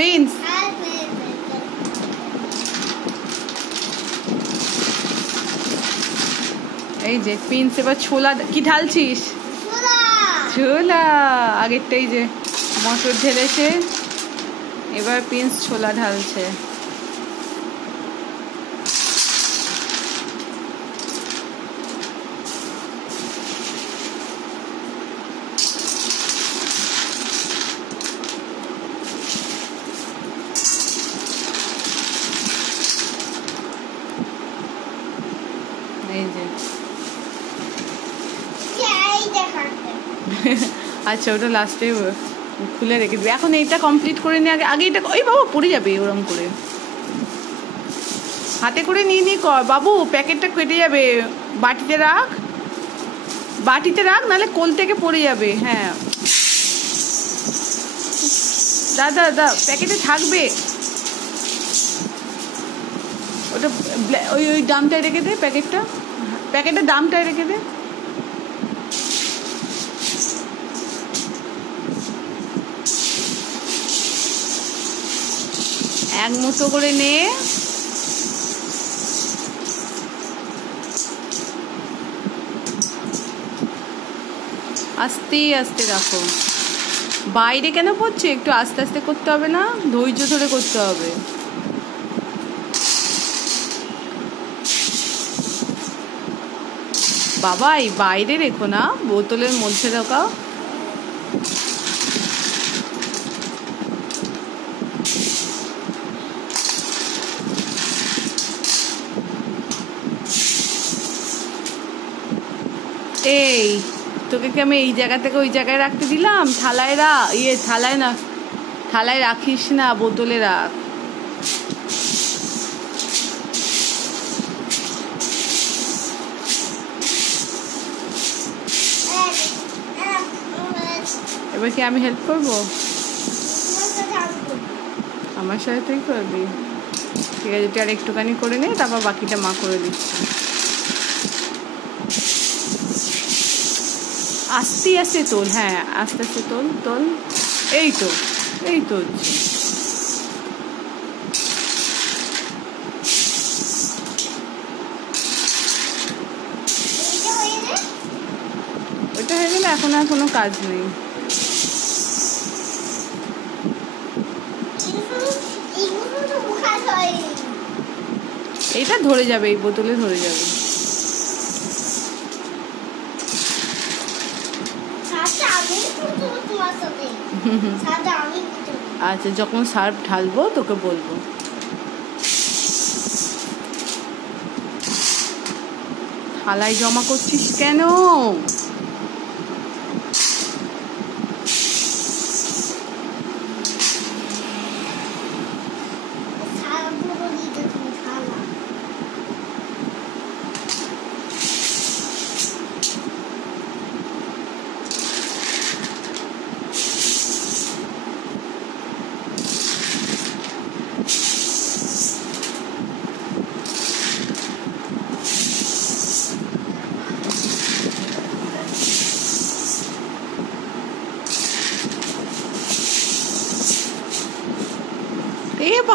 Prince এই যে Prince এবার ছোলা কি ঢালছিস? ছোলা। আগেরটাই যে মটর ঢেলেছে, এবার প্রিন্স ছোলা ঢালছে। এই যে আচ্ছা ওটা লাস্টে খুলে রেখে দিবি। এখন এইটা কমপ্লিট করে নি, আগে আগে এটা। ওই বাবা পড়ে যাবে ওরম করে, হাতে করে নিয়ে নিয়ে কর বাবু। প্যাকেটটা কেটে যাবে, বাটিতে রাখ, বাটিতে রাখ, নাহলে কোল থেকে পড়ে যাবে। হ্যাঁ দাদা দাদা প্যাকেটে থাকবে ওটা। ওই ওই দামটায় রেখে দে প্যাকেটটা, প্যাকেটের দামটায় রেখে দে। এক মুঠো করে নে, আস্তে আস্তে রাখো। বাইরে কেন পড়ছে? একটু আস্তে আস্তে করতে হবে না? ধৈর্য ধরে করতে হবে। বাবা এই বাইরে রেখো না, বোতলের মধ্যে রাখো। এই তোকে কি আমি এই জায়গা থেকে ওই জায়গায় রাখতে দিলাম? থালায় থালায় না, থালায় রাখিস না, বোতলে রাখ। এবার কি আমি হেল্প করবো? আমার সাথে তুই করবি? ঠিক আছে, তুই আর একটুখানি করে নে, তারপর বাকিটা মা করে দিচ্ছি। আস্তে আস্তে তোল, হ্যাঁ আস্তে আস্তে তোল তোল। এই তো এই তো ওইটা হয়ে গেলে এখন আর কোনো কাজ নেই। এইটা ধরে যাবে, এই বোতলে ধরে যাবে। আচ্ছা যখন সার্ফ ঢালবো তোকে বলবো। থালায় জমা করছিস কেন?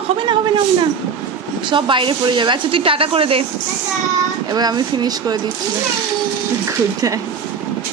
হবে না হবে না হবে না, সব বাইরে পড়ে যাবে। আচ্ছা তুই টাটা করে দে, এবার আমি ফিনিশ করে দিচ্ছি। Good night.